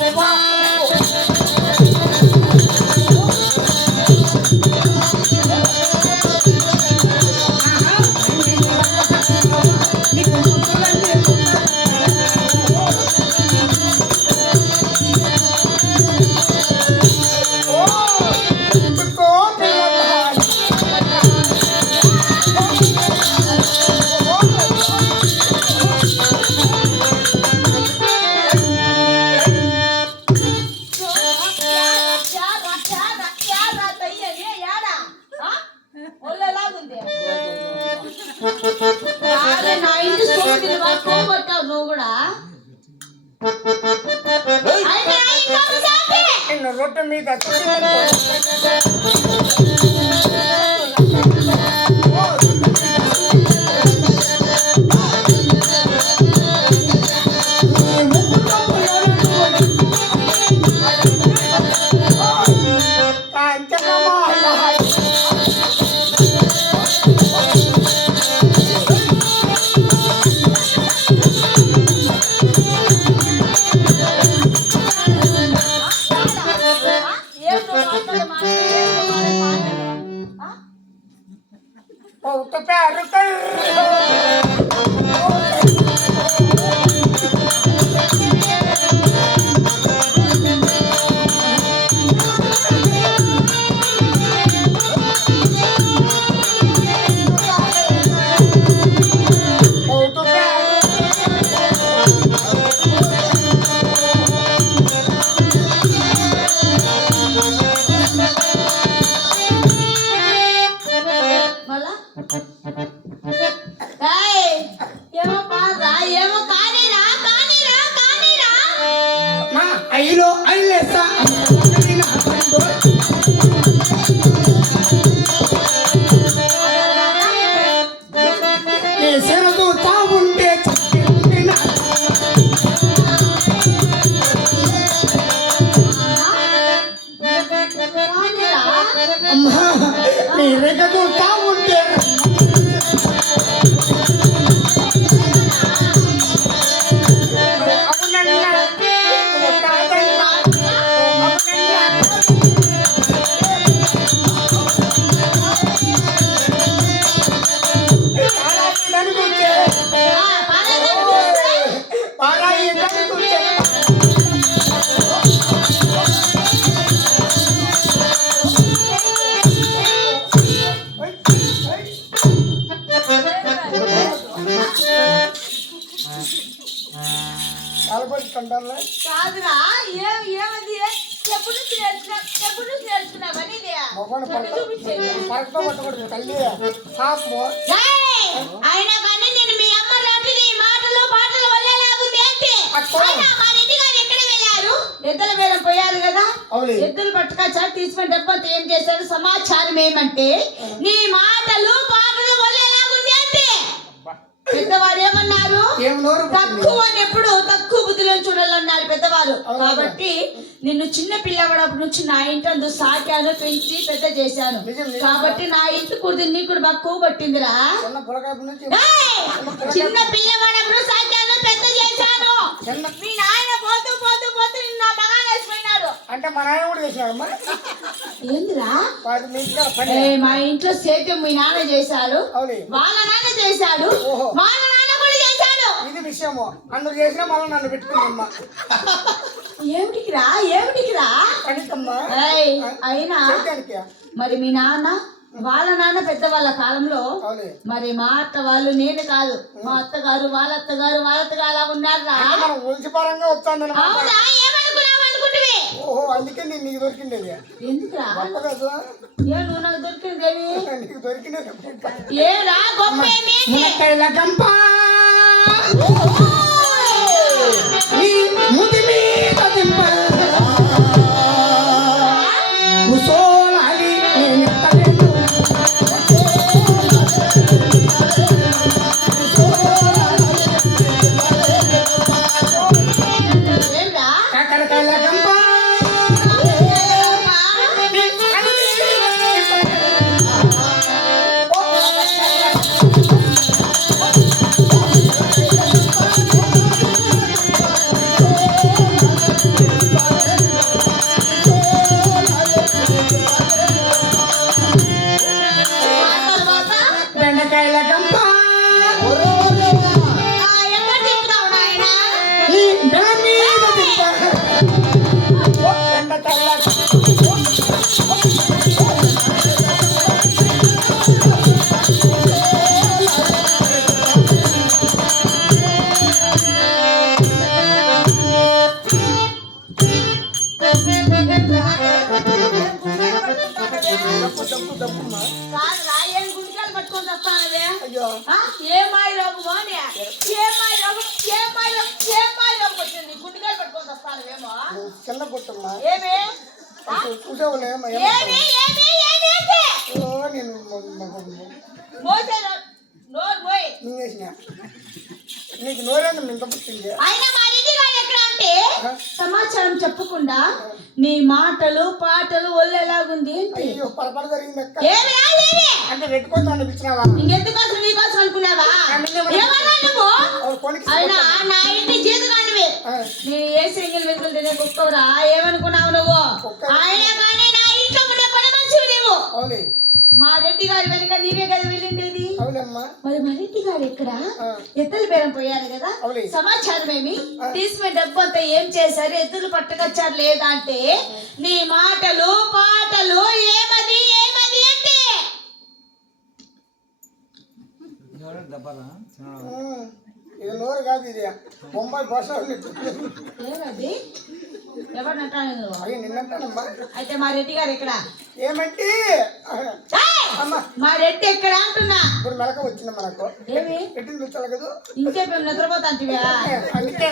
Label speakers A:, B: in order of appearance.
A: 不怕 రాలే, నా ఇంటి సోదిని వాడు పోగొట్టావు నువ్వు కూడా అయినా ఇంకా ఉందాకే?
B: నిన్ను రొట్టె మీద
A: ఏం నువ్వు మాట్లాడే కాదురా ఏం ఏమది? ఎప్పుడు నుంచి నేర్చుకున్నా ఎప్పుడు నుంచి నేర్చుకున్నావని ఇది?
B: మొగను
A: కొంచెం చూపించేది.
B: పరకతో పట్టకూడదు తల్లి. సాపు
A: ఏయ్! అయినా కానీ నేను మీ అమ్మ లాంటిది మాటలు పాటలు వెళ్ళారు? ఎద్దుల వేల కదా. ఎద్దులు పట్టుకొచ్చా తీసుకుని డబ్బంతా ఏం చేశారు? సమాచారం ఏమంటే నీ మాటలు పెద్దవారు ఏమన్నారు? తక్కువ ఎప్పుడు తక్కువ బుద్ధిలో చూడాలన్నారు పెద్దవారు. కాబట్టి నిన్ను చిన్న పిల్లవాడప్పటి నుంచి నా ఇంటందు సాకాను పెంచి పెద్ద చేశాను. కాబట్టి నా ఇంటి కుడిది నీకు కూడా బాగా కొవ్వు పట్టిందిరా.
B: చిన్న
A: పిల్లవాడప్పుడు సాకాను పెద్ద చేశాను. మీ నాయన పోతూ పోతూ పోతూ నిన్న మగాన్ వేసిపోయినాడు
B: అంటే మా నాయన కూడా చేసినాడమ్మా
A: ఏందిరా?
B: మీ
A: ఇంట్లో సేద్యం మీ నాన్న చేశాడు. వాళ్ళ నాన్న చేశాడు. వాళ్ళ నాన్న కూడా చేశాడు.
B: ఇది విషయము. అందరు చేసినా మళ్ళీ నన్ను పెట్టుకుందమ్మా
A: ఏమిటికిరా? ఏమిటికిరా?
B: పనికమ్మా
A: ఏయ్, అయినా మరి మీ నాన్న వాళ్ళ నాన్న పెద్ద వాళ్ళ కాలంలో మరి మా అత్త వాళ్ళు నేను కాదు మా అత్తగారు వాళ్ళ అత్తగారు వాళ్ళ అత్తగారు అలా ఉన్నారా
B: ఓహో అందుకే నేను నీకు దొరికిండేది.
A: ఎందుకురా?
B: గొప్ప కదా.
A: ఏ నువ్వు నాకు దొరికిందేవి
B: నీకు దొరికిండేది
A: ఏరా గొప్ప ఏమి?
B: మునక్కాయల గంప.
A: వస్తానదే
B: అయ్యో?
A: ఏ మాయ రోగమో అని ఏ మాయ రోగం ఏ ఏ వచ్చింది? గుండెకాయలు పట్టుకొని వస్తానువేమో
B: చిన్న గుట్టమ్మా
A: ఏమి?
B: నేను
A: నోరు
B: నీకు పుట్టింది.
A: అయినా సమాచారం చెప్పకుండా నీ మాటలు పాటలు ఒళ్ళు ఎలాగుంది ఏమి? ఎట్టుకోవచ్చు ఏమనుకున్నావు నువ్వు? మా నీవే కదా మరి మా ఇంటి గారు
B: ఇక్కడ
A: ఎత్తులు పేరం పోయారు కదా? సమాచారం ఏమి తీసుకునే డబ్బు అంతా ఏం చేశారు? ఎత్తులు పట్టుకొచ్చారు లేదా అంటే నీ మాటలు
B: ఉమ్, ఇది నోరు కాదు ఇది. బొంబాయి భాష
A: అయితే మా రెడ్డి గారు ఎక్కడ?
B: ఏమంటే ఆ,
A: ఏయ్!
B: అమ్మా.
A: మా రెడ్డి ఎక్కడ అంటున్నా?
B: ఇప్పుడు మెలక వచ్చింది మనకు
A: ఏమి?
B: కదా
A: నిద్రపోతాంటివా?
B: అందుకే